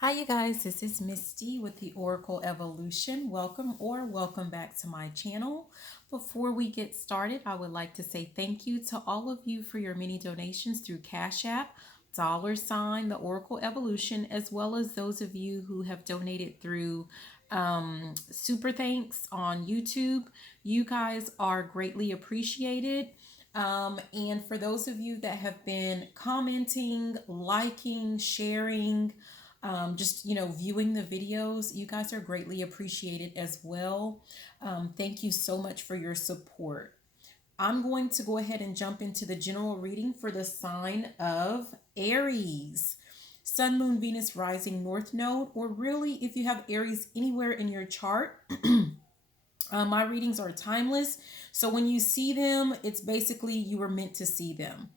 Hi, you guys. This is Misty with the Oracle Evolution. Welcome back to my channel. Before we get started, I would like to say thank you to all of you for your many donations through Cash App, $, the Oracle Evolution, as well as those of you who have donated through Super Thanks on YouTube. You guys are greatly appreciated. And for those of you that have been commenting, liking, sharing, just viewing the videos, you guys are greatly appreciated as well. Thank you so much for your support. I'm going to go ahead and jump into the general reading for the sign of Aries. Sun, Moon, Venus, Rising, North Node, or really if you have Aries anywhere in your chart. My readings are timeless. So when you see them, it's basically you were meant to see them.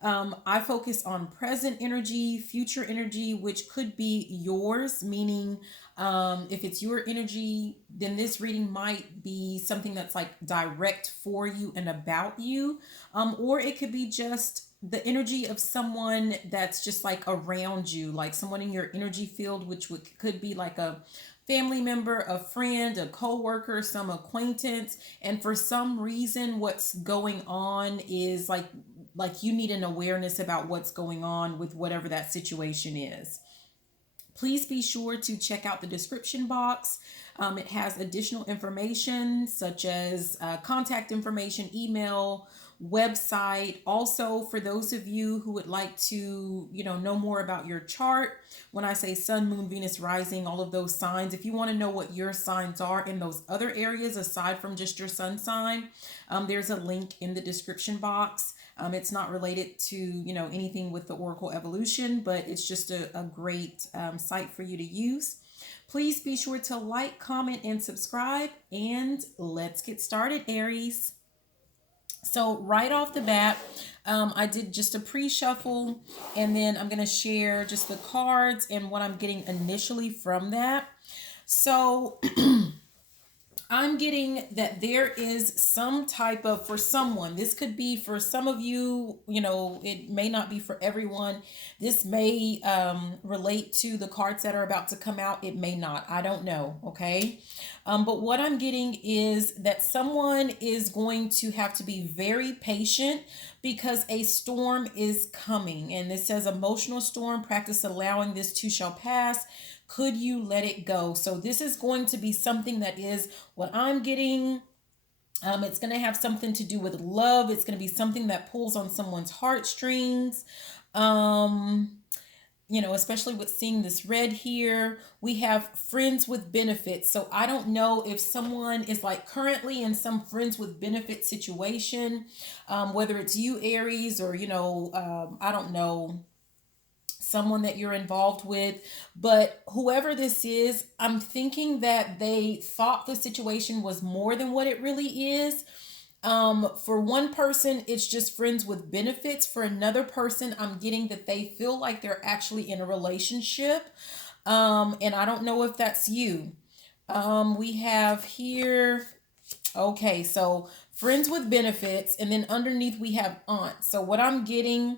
I focus on present energy, future energy, which could be yours, meaning if it's your energy, then this reading might be something that's like direct for you and about you. Or it could be just the energy of someone that's just like around you, like someone in your energy field, which could be like a family member, a friend, a co-worker, some acquaintance. And for some reason, what's going on is like you need an awareness about what's going on with whatever that situation is. Please be sure to check out the description box. It has additional information such as contact information, email, website. Also, for those of you who would like to, know more about your chart, when I say Sun, Moon, Venus, Rising, all of those signs, if you want to know what your signs are in those other areas aside from just your sun sign, there's a link in the description box. It's not related to, anything with the Oracle Evolution, but it's just a great site for you to use. Please be sure to like, comment, and subscribe. And let's get started, Aries. So right off the bat, I did just a pre-shuffle, and then I'm going to share just the cards and what I'm getting initially from that. So I'm getting that there is some type of, for someone, this could be for some of you, it may not be for everyone. This may relate to the cards that are about to come out. It may not. I don't know. Okay. But what I'm getting is that someone is going to have to be very patient because a storm is coming. And this says emotional storm, practice allowing this too shall pass. Could you let it go? So this is going to be something that is what I'm getting. It's going to have something to do with love. It's going to be something that pulls on someone's heartstrings. Especially with seeing this red here, we have friends with benefits. So I don't know if someone is like currently in some friends with benefit situation, whether it's you, Aries, or, I don't know, someone that you're involved with. But whoever this is, I'm thinking that they thought the situation was more than what it really is. For one person, it's just friends with benefits. For another person, I'm getting that they feel like they're actually in a relationship. And I don't know if that's you. We have here, okay, so friends with benefits, and then underneath we have aunt. So what I'm getting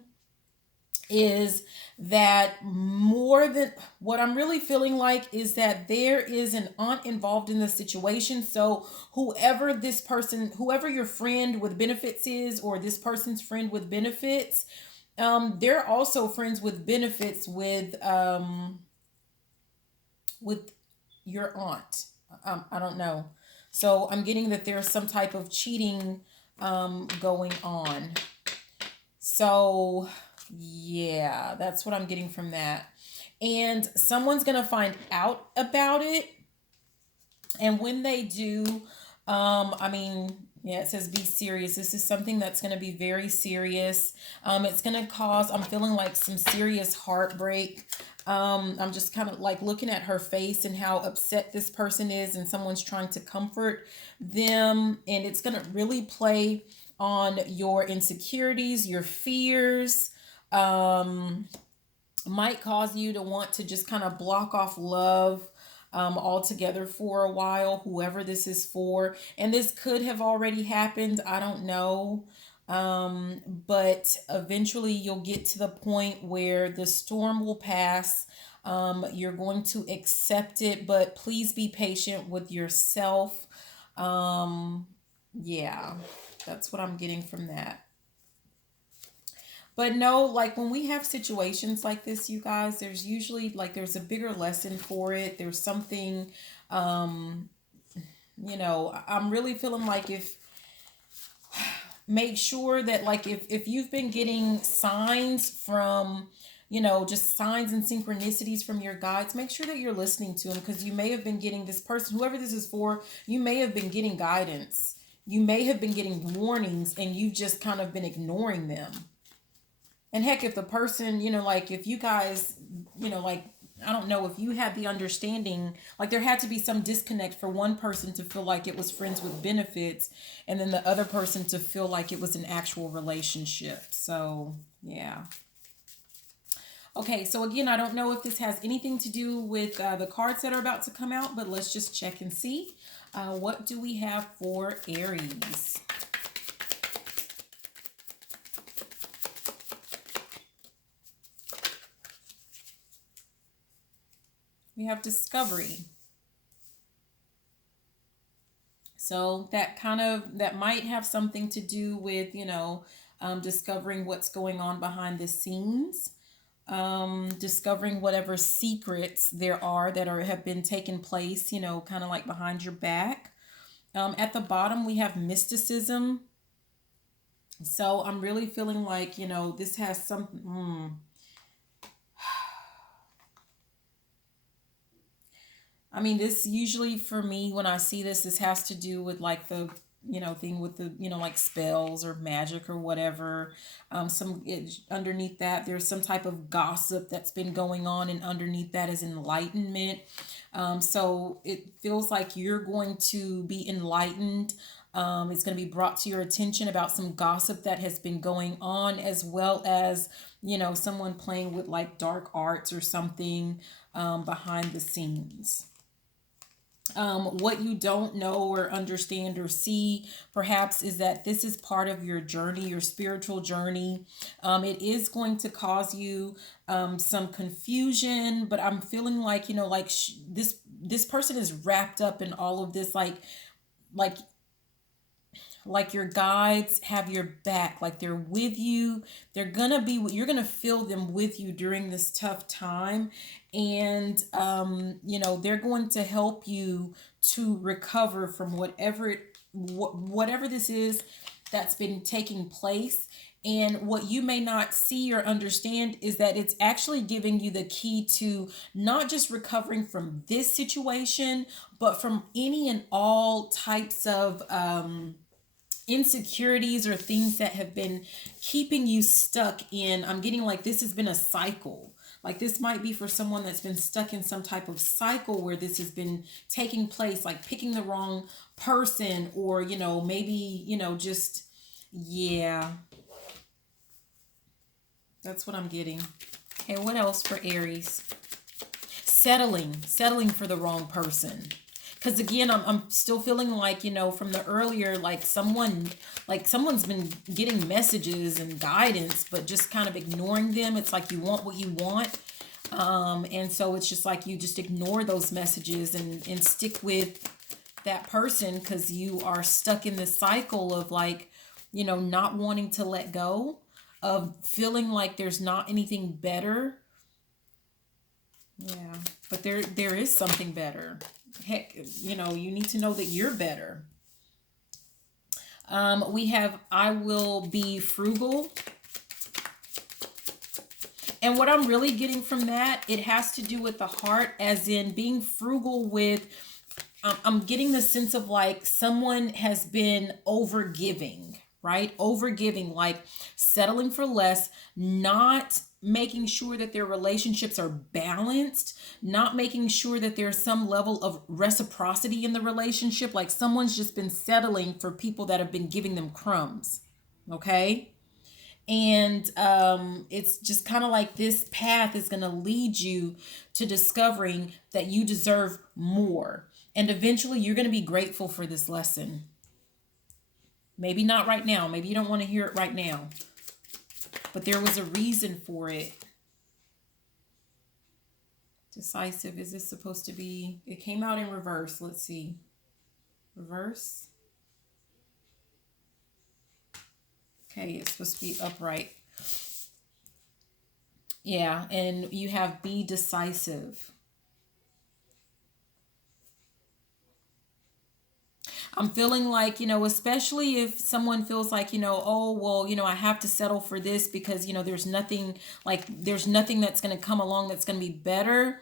is that more than what I'm really feeling like is that there is an aunt involved in the situation. So whoever this person, whoever your friend with benefits is, or this person's friend with benefits, they're also friends with benefits with your aunt. I don't know. So I'm getting that there's some type of cheating going on. So yeah, that's what I'm getting from that. And someone's going to find out about it. And when they do, yeah, it says be serious. This is something that's going to be very serious. It's going to cause, I'm feeling like some serious heartbreak. I'm just kind of like looking at her face and how upset this person is, and someone's trying to comfort them. And it's going to really play on your insecurities, your fears. Might cause you to want to just kind of block off love altogether for a while, whoever this is for. And this could have already happened. I don't know. But eventually you'll get to the point where the storm will pass. You're going to accept it, but please be patient with yourself. Yeah, that's what I'm getting from that. But no, like when we have situations like this, you guys, there's usually like there's a bigger lesson for it. There's something, um, I'm really feeling like if make sure that like if you've been getting signs from just signs and synchronicities from your guides, make sure that you're listening to them, because you may have been getting this person, whoever this is for, you may have been getting guidance, you may have been getting warnings, and you've just kind of been ignoring them. And heck, if the person, like if you guys, like I don't know, if you had the understanding, like there had to be some disconnect for one person to feel like it was friends with benefits, and then the other person to feel like it was an actual relationship. So, yeah. Okay, so again, I don't know if this has anything to do with the cards that are about to come out, but let's just check and see. What do we have for Aries? We have discovery. So that might have something to do with, discovering what's going on behind the scenes, discovering whatever secrets there are that have been taking place, kind of like behind your back. At the bottom, we have mysticism. So I'm really feeling like, this has some, I mean, this usually for me, when I see this has to do with like the, thing with the, like spells or magic or whatever. Underneath that, there's some type of gossip that's been going on, and underneath that is enlightenment. So it feels like you're going to be enlightened. It's going to be brought to your attention about some gossip that has been going on, as well as, someone playing with like dark arts or something behind the scenes. What you don't know or understand or see perhaps is that this is part of your journey, your spiritual journey. It is going to cause you some confusion, but I'm feeling like, this person is wrapped up in all of this, like like your guides have your back, like they're with you. You're gonna feel them with you during this tough time. And they're going to help you to recover from whatever this is that's been taking place. And what you may not see or understand is that it's actually giving you the key to not just recovering from this situation, but from any and all types of insecurities or things that have been keeping you stuck in. I'm getting like this has been a cycle. Like this might be for someone that's been stuck in some type of cycle where this has been taking place, like picking the wrong person, or, maybe, just, yeah, that's what I'm getting. Okay, what else for Aries? Settling for the wrong person. Because again, I'm still feeling like, from the earlier, like someone's been getting messages and guidance, but just kind of ignoring them. It's like you want what you want. And so it's just like you just ignore those messages and stick with that person, because you are stuck in this cycle of like, not wanting to let go, of feeling like there's not anything better. Yeah, but there is something better. Heck, you need to know that you're better. We have I will be frugal. And what I'm really getting from that, it has to do with the heart, as in being frugal with, I'm getting the sense of like someone has been overgiving, right? Overgiving, like settling for less, not making sure that their relationships are balanced, not making sure that there's some level of reciprocity in the relationship. Like someone's just been settling for people that have been giving them crumbs. Okay. And it's just kind of like this path is going to lead you to discovering that you deserve more. And eventually you're going to be grateful for this lesson. Maybe not right now. Maybe you don't want to hear it right now. But there was a reason for it. Decisive. Is this supposed to be? It came out in reverse. Let's see. Reverse. Okay, it's supposed to be upright. Yeah, and you have be decisive. I'm feeling like, especially if someone feels like, oh, well, I have to settle for this because, there's nothing that's going to come along that's going to be better.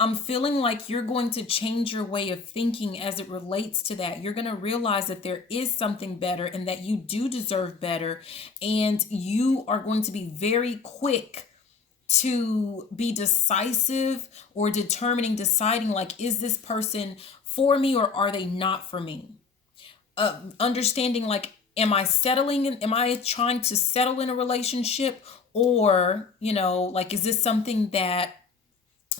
I'm feeling like you're going to change your way of thinking as it relates to that. You're going to realize that there is something better and that you do deserve better. And you are going to be very quick to be decisive or deciding like, is this person for me or are they not for me? Understanding like, am I trying to settle in a relationship, or, like, is this something that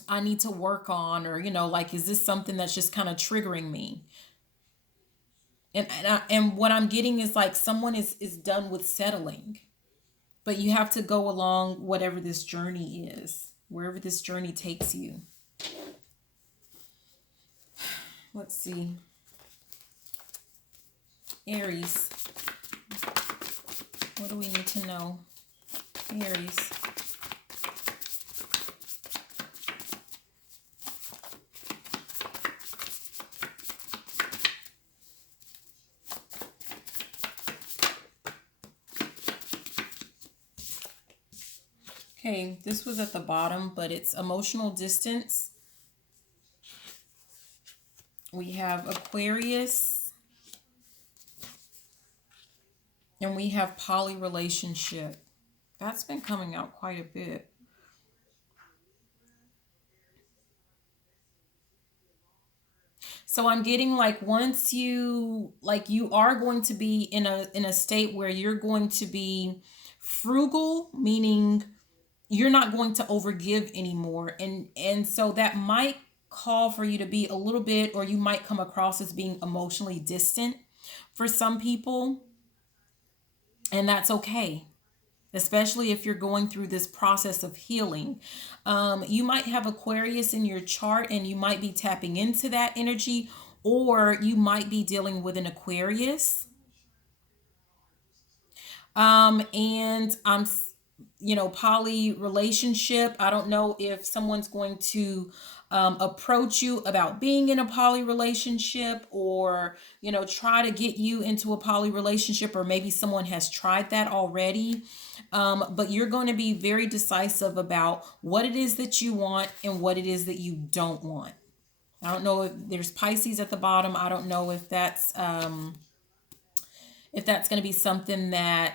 I need to work on, or, like, is this something that's just kind of triggering me? And what I'm getting is like someone is done with settling, but you have to go along whatever this journey is, wherever this journey takes you. Let's see. Aries. What do we need to know? Aries. Okay, this was at the bottom, but it's emotional distance. We have Aquarius. And we have poly relationship. That's been coming out quite a bit. So I'm getting like once you are going to be in a state where you're going to be frugal, meaning you're not going to overgive anymore, and so that might call for you to be a little bit, or you might come across as being emotionally distant for some people, and that's okay, especially if you're going through this process of healing. You might have Aquarius in your chart and you might be tapping into that energy, or you might be dealing with an Aquarius. And I'm, poly relationship. I don't know if someone's going to approach you about being in a poly relationship, or, try to get you into a poly relationship, or maybe someone has tried that already. But you're going to be very decisive about what it is that you want and what it is that you don't want. I don't know if there's Pisces at the bottom. I don't know if that's going to be something that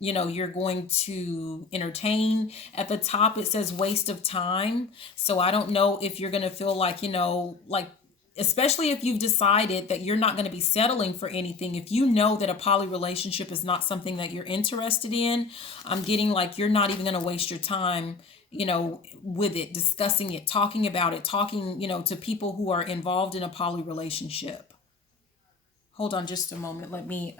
you're going to entertain. At the top it says waste of time, so I don't know if you're going to feel like, like, especially if you've decided that you're not going to be settling for anything, if you know that a poly relationship is not something that you're interested in, I'm getting like you're not even going to waste your time with it, discussing it, talking about it, talking to people who are involved in a poly relationship. Hold on just a moment, let me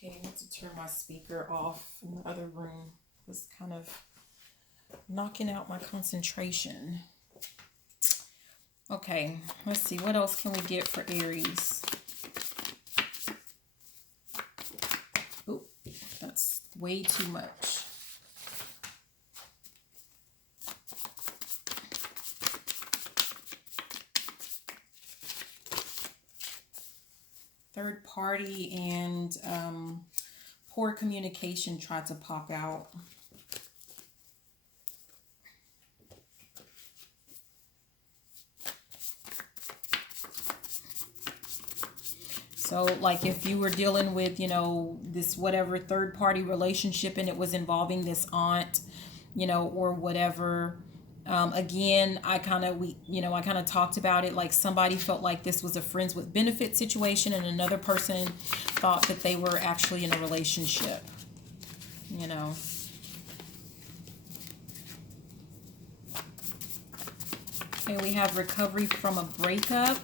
okay, I need to turn my speaker off in the other room. It was kind of knocking out my concentration. Okay, let's see. What else can we get for Aries? Oh, that's way too much. Third party and poor communication tried to pop out. So like if you were dealing with, this whatever third party relationship and it was involving this aunt, or whatever, Again, I kind of talked about it, like somebody felt like this was a friends with benefit situation and another person thought that they were actually in a relationship, you know. Okay, we have recovery from a breakup.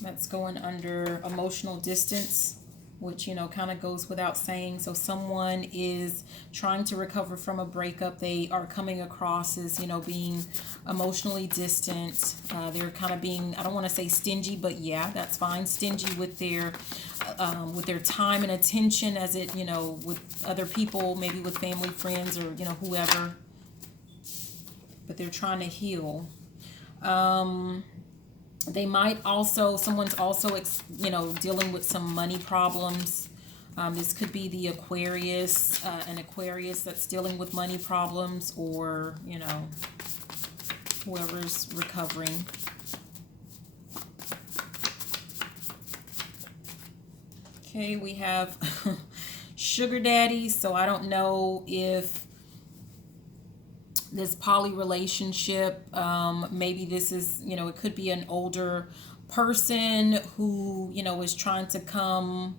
That's going under emotional distance, which, you know, kind of goes without saying. So someone is trying to recover from a breakup. They are coming across as, you know, being emotionally distant. They're kind of being, I don't want to say stingy, but yeah, that's fine. Stingy with their time and attention, as it, you know, with other people, maybe with family, friends, or, you know, whoever. But they're trying to heal. They might also, someone's also, you know, dealing with some money problems. This could be the Aquarius, an Aquarius that's dealing with money problems, or, you know, whoever's recovering. Okay, we have sugar daddies. So I don't know if this poly relationship, maybe this is, you know, it could be an older person who, you know, is trying to come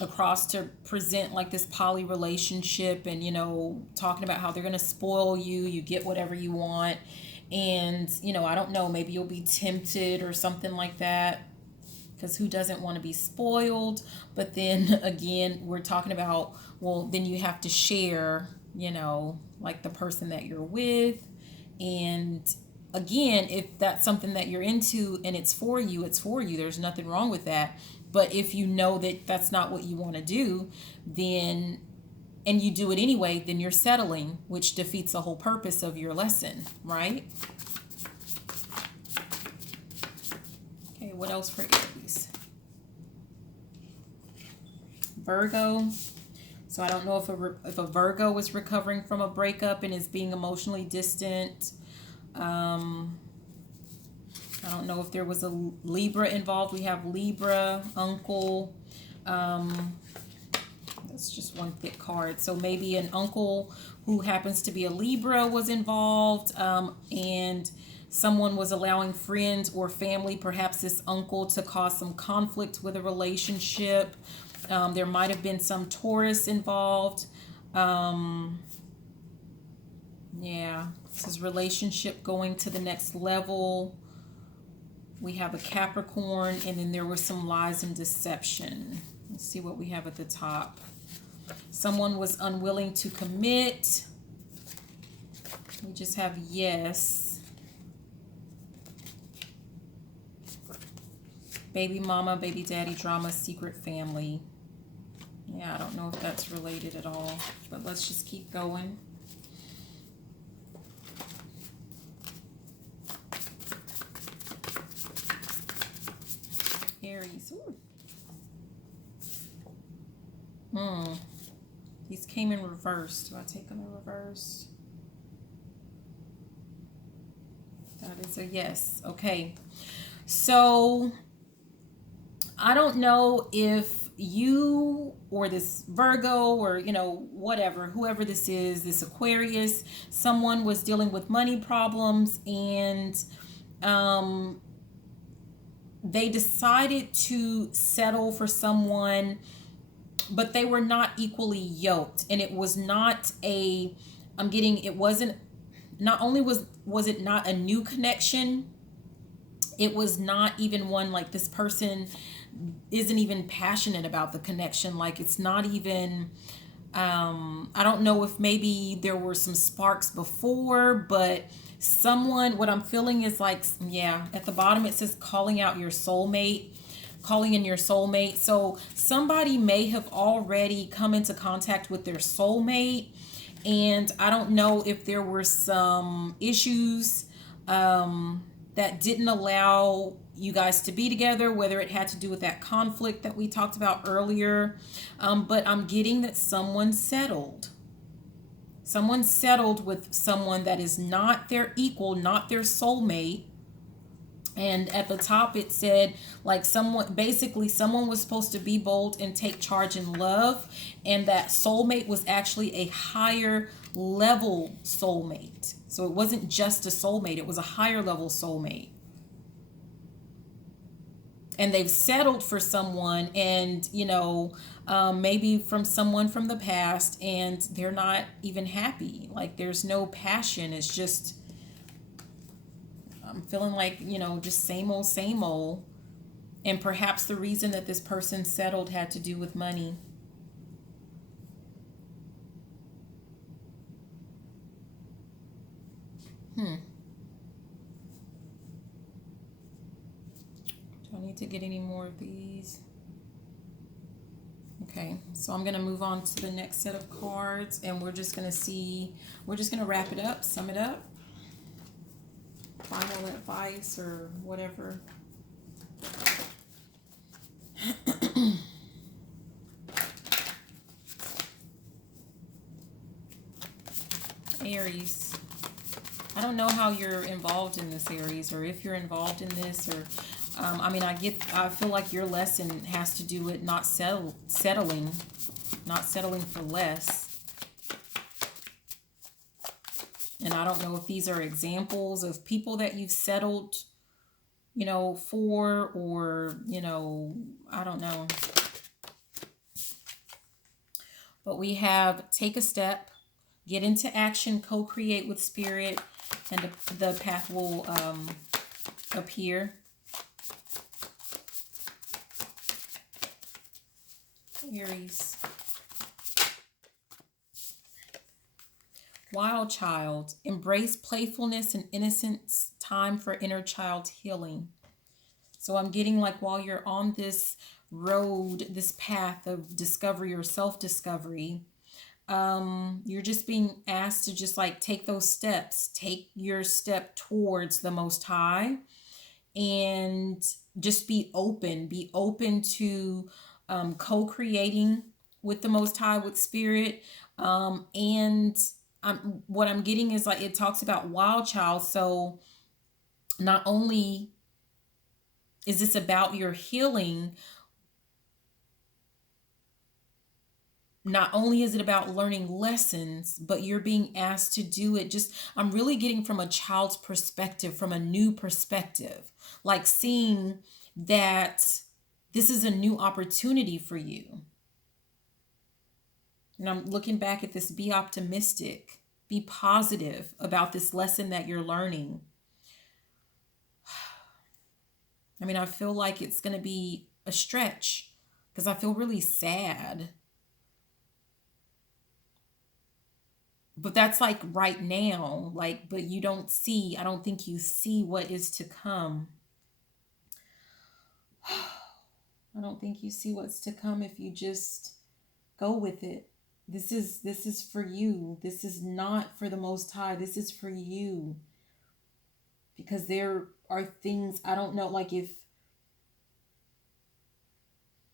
across to present like this poly relationship, and, you know, talking about how they're going to spoil you, you get whatever you want, and, you know, I don't know, maybe you'll be tempted or something like that, because who doesn't want to be spoiled? But then again, we're talking about, well, then you have to share, you know, like the person that you're with. And again, if that's something that you're into and it's for you, it's for you. There's nothing wrong with that. But if you know that that's not what you want to do, then, and you do it anyway, then you're settling, which defeats the whole purpose of your lesson, right? Okay, what else for Aries? Virgo. So I don't know if a Virgo was recovering from a breakup and is being emotionally distant. I don't know if there was a Libra involved. We have Libra, uncle. That's just one thick card. So maybe an uncle who happens to be a Libra was involved, and someone was allowing friends or family, perhaps this uncle, to cause some conflict with a relationship. There might have been some Taurus involved. Yeah, this is relationship going to the next level. We have a Capricorn, and then there was some lies and deception. Let's see what we have at the top. Someone was unwilling to commit. We just have yes. Baby mama, baby daddy drama, secret family. Yeah, I don't know if that's related at all, but let's just keep going. Aries. Ooh. These came in reverse. Do I take them in reverse? That is a yes. Okay. So I don't know if you or this Virgo or, you know, whatever, whoever this is, this Aquarius, someone was dealing with money problems, and they decided to settle for someone, but they were not equally yoked. And it was not a, it wasn't, not only was it not a new connection, it was not even one, like this person isn't even passionate about the connection. Like it's not even, I don't know if maybe there were some sparks before, but someone, what I'm feeling is like, yeah, at the bottom it says calling out your soulmate, calling in your soulmate. So somebody may have already come into contact with their soulmate, and I don't know if there were some issues that didn't allow you guys to be together, whether it had to do with that conflict that we talked about earlier. But I'm getting that someone settled. Someone settled with someone that is not their equal, not their soulmate. And at the top it said like someone was supposed to be bold and take charge in love, and that soulmate was actually a higher level soulmate. So it wasn't just a soulmate, it was a higher level soulmate. And they've settled for someone, and maybe from someone from the past, and they're not even happy. Like there's no passion. It's just, I'm feeling like, just same old, same old. And perhaps the reason that this person settled had to do with money. Do I need to get any more of these? Okay, so I'm going to move on to the next set of cards, and we're just going to wrap it up, sum it up. Final advice or whatever. Aries. I don't know how you're involved in this, Aries, or if you're involved in this, or I feel like your lesson has to do with not settling for less. And I don't know if these are examples of people that you've settled, for, or, I don't know. But we have take a step, get into action, co-create with spirit, and the path will appear. Aries. Wild child. Embrace playfulness and innocence. Time for inner child healing. So I'm getting like while you're on this road, this path of discovery or self-discovery, you're just being asked to just like take those steps. Take your step towards the Most High, and just be open. Be open to co-creating with the Most High, with spirit. And what I'm getting is like it talks about wild child. So not only is this about your healing, not only is it about learning lessons, but you're being asked to do it. Just, I'm really getting from a child's perspective, from a new perspective, like seeing that this is a new opportunity for you. And I'm looking back at this, be optimistic, be positive about this lesson that you're learning. I feel like it's going to be a stretch because I feel really sad. But that's like right now, like, but you don't see, I don't think you see what is to come. I don't think you see what's to come if you just go with it. This is for you. This is not for the Most High. This is for you. Because there are things, I don't know, like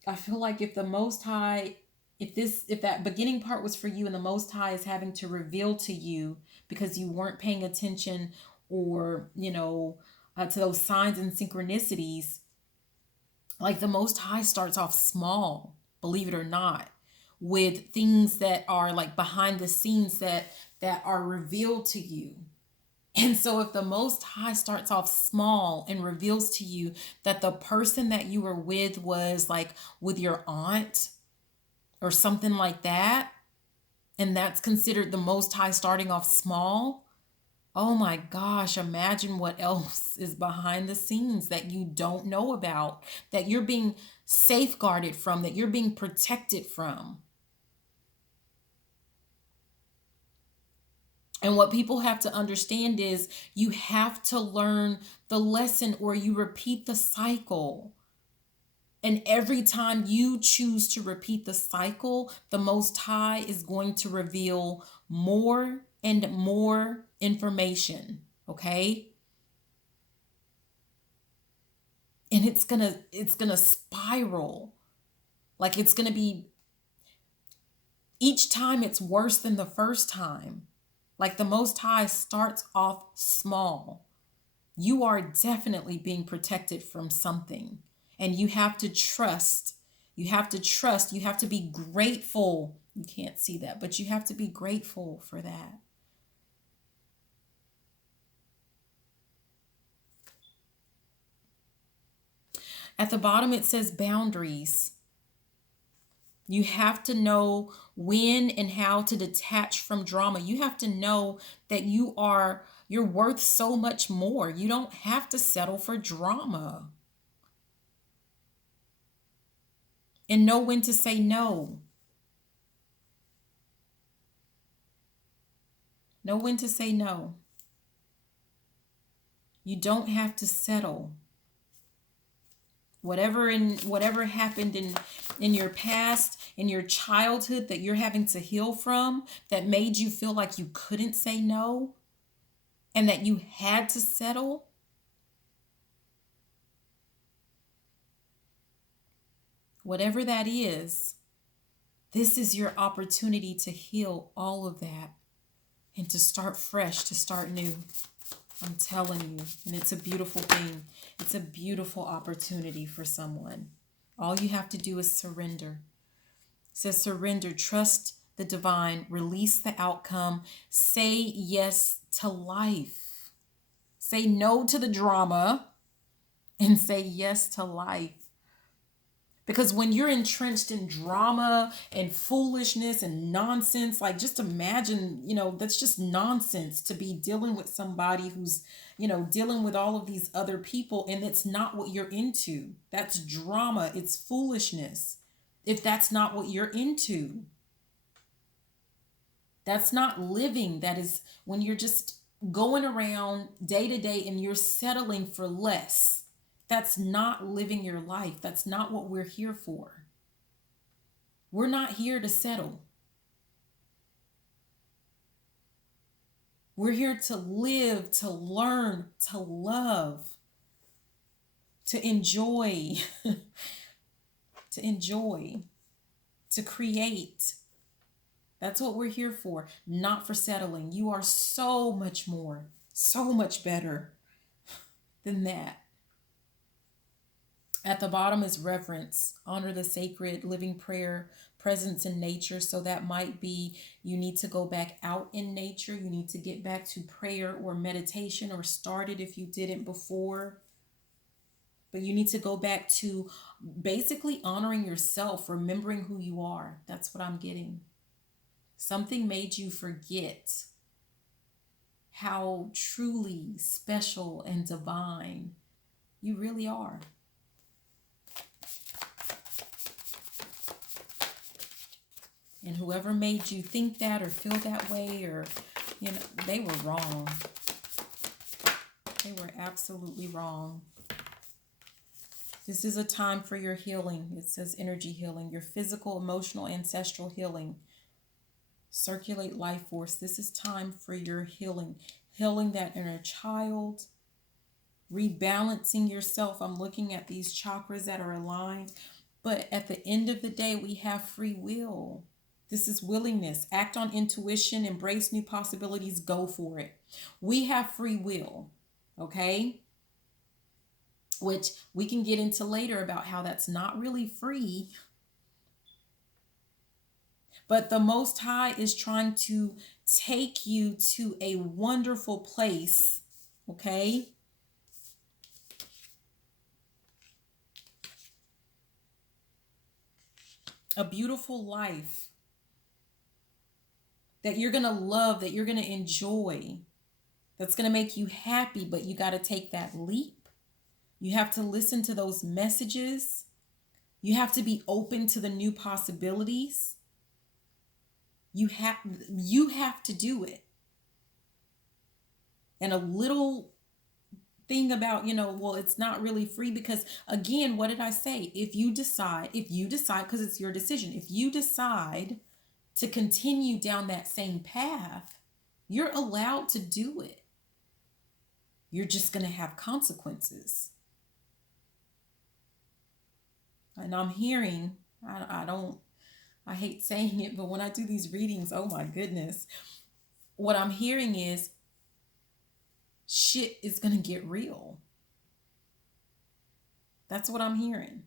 I feel like if the Most High, if that beginning part was for you, and the Most High is having to reveal to you because you weren't paying attention, or to those signs and synchronicities, like the Most High starts off small, believe it or not, with things that are like behind the scenes that are revealed to you. And so if the Most High starts off small and reveals to you that the person that you were with was like with your aunt or something like that, and that's considered the Most High starting off small, oh my gosh, imagine what else is behind the scenes that you don't know about, that you're being safeguarded from, that you're being protected from. And what people have to understand is you have to learn the lesson, or you repeat the cycle. And every time you choose to repeat the cycle, the Most High is going to reveal more and more information, okay? And it's gonna spiral. Like it's gonna be, each time it's worse than the first time. Like the Most High starts off small. You are definitely being protected from something. And you have to trust. You have to trust. You have to be grateful. You can't see that, but you have to be grateful for that. At the bottom, it says boundaries. You have to know when and how to detach from drama. You have to know that you're worth so much more. You don't have to settle for drama. And know when to say no. Know when to say no. You don't have to settle. Whatever happened in your past, in your childhood that you're having to heal from, that made you feel like you couldn't say no and that you had to settle. Whatever that is, this is your opportunity to heal all of that and to start fresh, to start new. I'm telling you, and it's a beautiful thing. It's a beautiful opportunity for someone. All you have to do is surrender. It says surrender, trust the divine, release the outcome, say yes to life. Say no to the drama and say yes to life. Because when you're entrenched in drama and foolishness and nonsense, like just imagine, that's just nonsense to be dealing with somebody who's, dealing with all of these other people, and it's not what you're into. That's drama. It's foolishness. If that's not what you're into, that's not living. That is when you're just going around day to day and you're settling for less. That's not living your life. That's not what we're here for. We're not here to settle. We're here to live, to learn, to love, to enjoy, to create. That's what we're here for, not for settling. You are so much more, so much better than that. At the bottom is reverence, honor the sacred, living prayer, presence in nature. So that might be you need to go back out in nature. You need to get back to prayer or meditation, or start it if you didn't before. But you need to go back to basically honoring yourself, remembering who you are. That's what I'm getting. Something made you forget how truly special and divine you really are. And whoever made you think that or feel that way, or, they were wrong. They were absolutely wrong. This is a time for your healing. It says energy healing, your physical, emotional, ancestral healing. Circulate life force. This is time for your healing. Healing that inner child. Rebalancing yourself. I'm looking at these chakras that are aligned. But at the end of the day, we have free will. This is willingness. Act on intuition. Embrace new possibilities. Go for it. We have free will. Okay? Which we can get into later about how that's not really free. But the Most High is trying to take you to a wonderful place. Okay? A beautiful life that you're going to love, that you're going to enjoy, that's going to make you happy, but you got to take that leap. You have to listen to those messages. You have to be open to the new possibilities. You have to do it. And a little thing about, well, it's not really free, because again, what did I say? If you decide, because it's your decision, if you decide to continue down that same path, you're allowed to do it. You're just going to have consequences. And I'm hearing, I hate saying it, but when I do these readings, oh my goodness, what I'm hearing is shit is going to get real. That's what I'm hearing.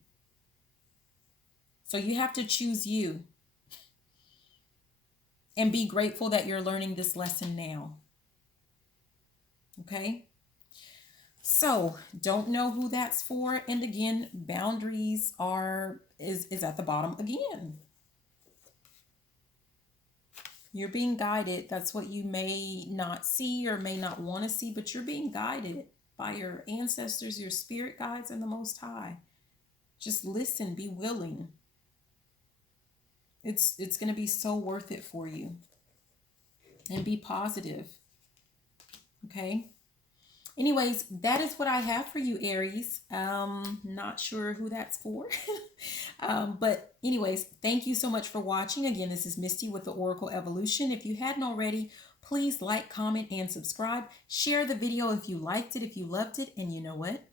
So you have to choose you and be grateful that you're learning this lesson now. Okay? So don't know who that's for. And again, boundaries is at the bottom again. You're being guided. That's what you may not see or may not want to see, but you're being guided by your ancestors, your spirit guides, and the Most High. Just listen, be willing. It's going to be so worth it for you. And be positive. Okay? Anyways, that is what I have for you, Aries. Not sure who that's for. But anyways, thank you so much for watching. Again, this is Misty with the Oracle Evolution. If you hadn't already, please like, comment, and subscribe. Share the video if you liked it, if you loved it. And you know what?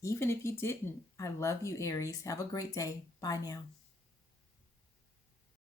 Even if you didn't, I love you, Aries. Have a great day. Bye now.